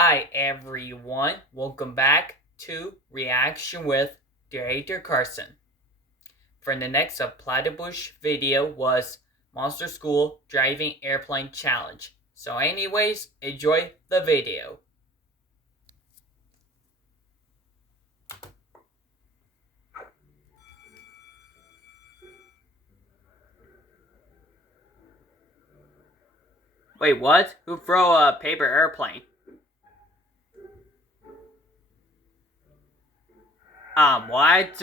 Hi everyone, welcome back to Reaction with Director Carson. For the next Platabush video was Monster School Driving Airplane Challenge. So anyways, enjoy the video. Wait, what? Who throw a paper airplane? What?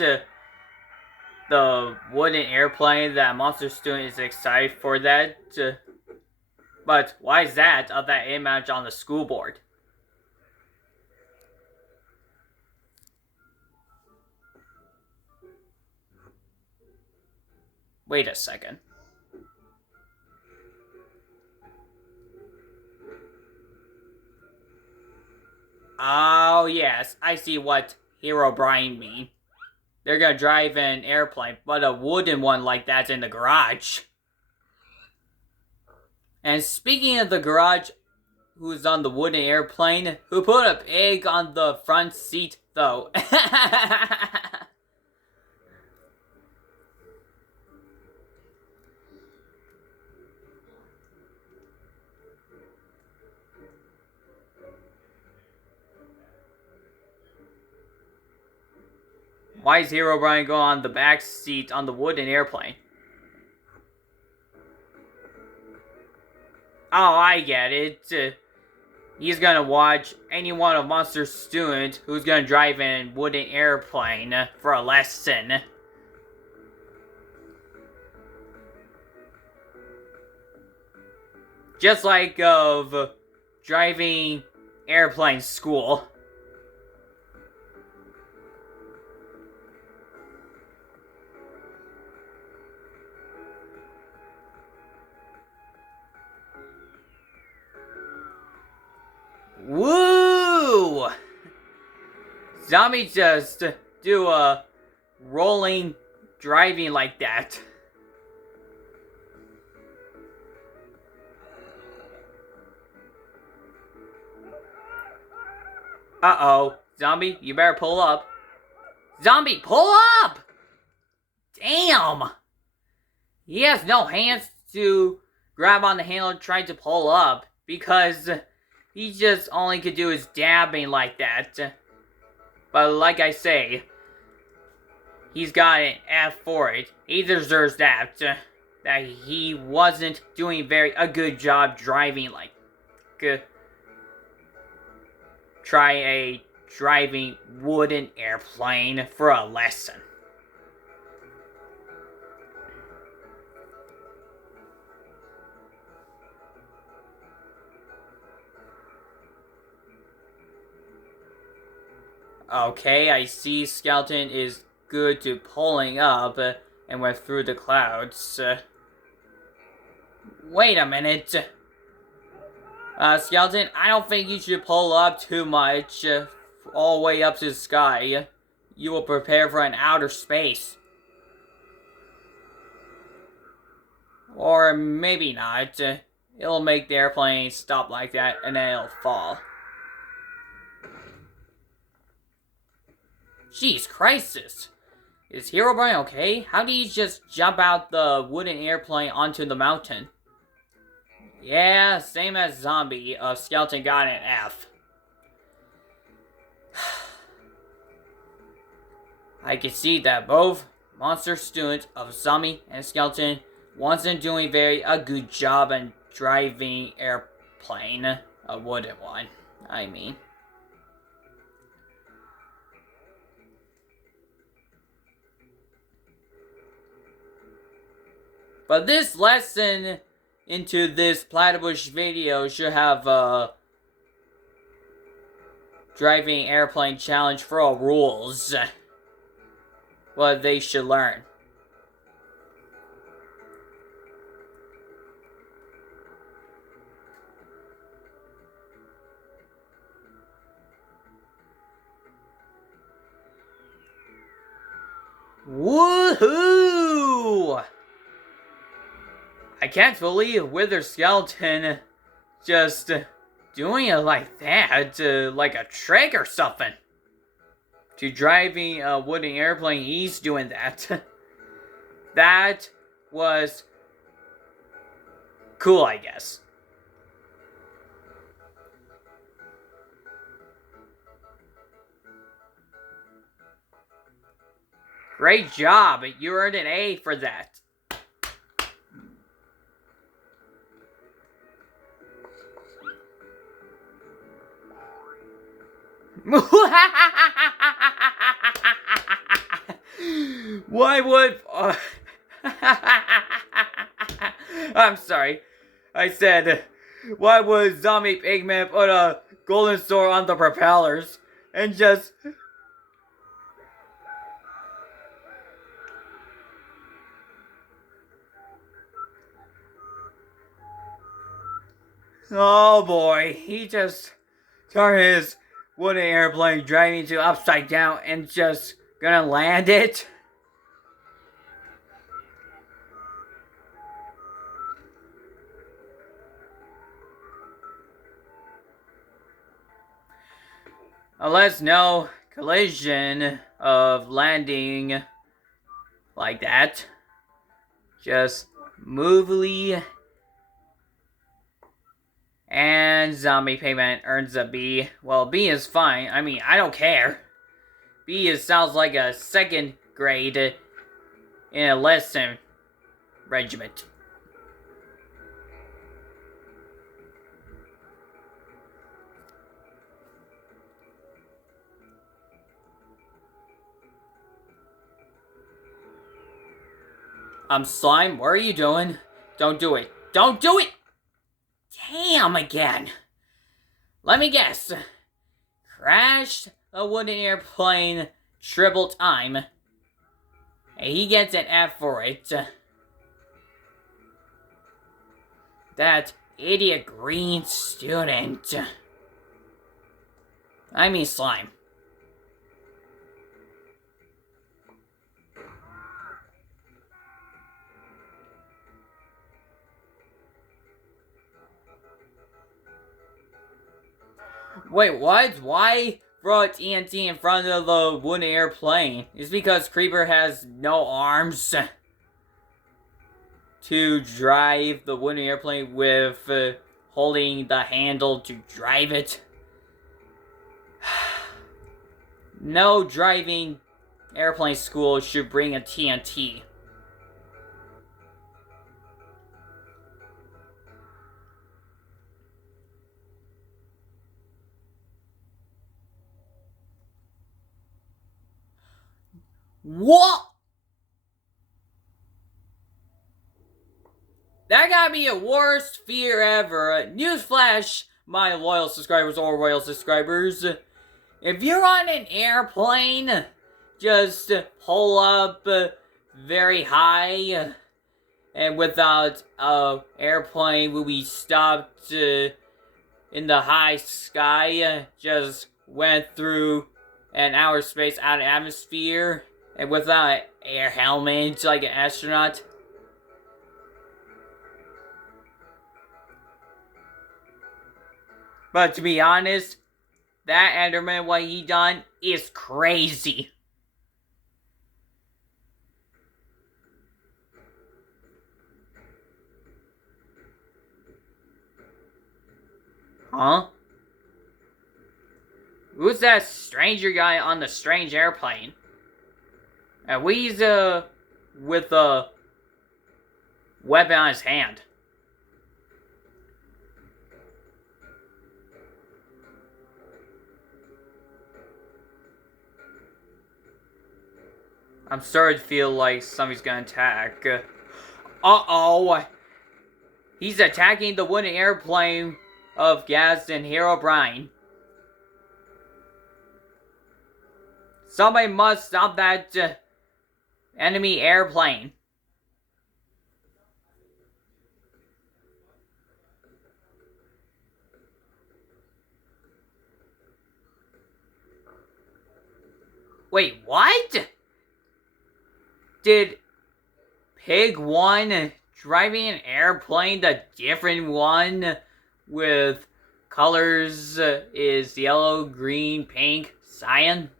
The wooden airplane that Monster Student is excited for that? But why is that of that image on the school board? Wait a second. Oh yes, I see what Hero Brian mean. They're gonna drive an airplane, but a wooden one like that's in the garage. And speaking of the garage, who's on the wooden airplane? Who put a pig on the front seat, though? Why is Hero Brian going on the back seat on the wooden airplane? Oh, I get it. He's gonna watch any one of Monster's students who's gonna drive a wooden airplane for a lesson. Just like of driving airplane school. Woo! Zombie just do a rolling driving like that. Uh-oh. Zombie, you better pull up. Zombie, pull up! Damn! He has no hands to grab on the handle and try to pull up, because he just only could do his dabbing like that. But like I say, he's got an F for it. He deserves that. That he wasn't doing a good job driving like... try a driving wooden airplane for a lesson. Okay, I see Skeleton is good to pulling up and went through the clouds. Wait a minute. Skeleton, I don't think you should pull up too much all the way up to the sky. You will prepare for an outer space. Or maybe not. It'll make the airplane stop like that and then it'll fall. Jeez Christus. Is Hero Brian okay? How did he just jump out the wooden airplane onto the mountain? Yeah, same as Zombie. Skeleton got an F. I can see that both monster students of Zombie and Skeleton wasn't doing a good job in driving airplane. A wooden one, I mean. But this lesson into this Platabush video should have driving airplane challenge for all rules. What they should learn. Woohoo! I can't believe Wither Skeleton just doing it like that, like a trick or something. To driving a wooden airplane, he's doing that. That was cool, I guess. Great job. You earned an A for that. Why would... I'm sorry. I said, why would Zombie Pigman put a golden sword on the propellers and just... Oh boy, he just turned his wooden airplane driving to upside down and just gonna land it. Unless no collision of landing like that. Just movely. And Zombie Payment earns a B. Well, B is fine. I mean, I don't care. B sounds like a second grade in a lesson regiment. Slime, what are you doing? Don't do it. Don't do it! Damn again. Let me guess. Crashed a wooden airplane triple time. And he gets an F for it. That idiot green student. I mean Slime. Wait, what? Why throw a TNT in front of the wooden airplane? It's because Creeper has no arms to drive the wooden airplane with holding the handle to drive it. No driving airplane school should bring a TNT. What? That gotta be the worst fear ever. Newsflash, my loyal subscribers or royal subscribers. If you're on an airplane, just pull up very high. And without airplane will be stopped in the high sky. Just went through an outer space out of atmosphere. And without an air helmet, like an astronaut. But to be honest, that Enderman, what he done, is crazy. Huh? Who's that stranger guy on the strange airplane? And he's with a weapon on his hand. I'm starting to feel like somebody's gonna attack. Uh-oh. He's attacking the wooden airplane of Gaz and Herobrine. Somebody must stop that enemy airplane. Wait, what? Did Pig 1 driving an airplane, the different one with colors is yellow, green, pink, cyan.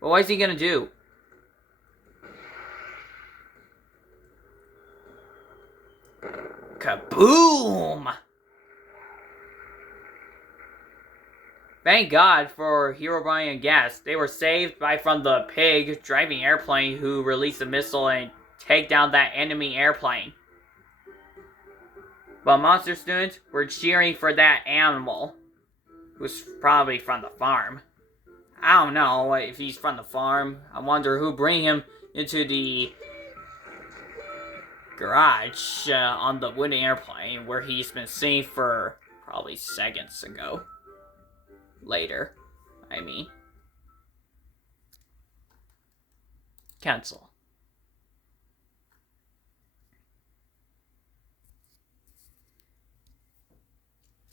But what is he gonna do? Kaboom! Thank God for Herobrine and Gas. They were saved from the pig driving airplane who released a missile and take down that enemy airplane. But monster students were cheering for that animal, who's probably from the farm. I don't know if he's from the farm. I wonder who bring him into the garage on the wooden airplane where he's been seen for probably seconds ago. Later, I mean. Cancel.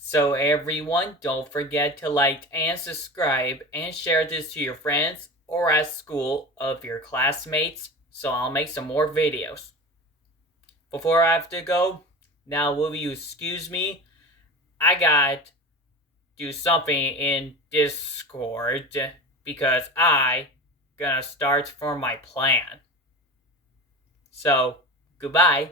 So everyone, don't forget to like and subscribe and share this to your friends or at school of your classmates so I'll make some more videos. Before I have to go, now will you excuse me? I got do something in Discord because I gonna start for my plan. So, goodbye.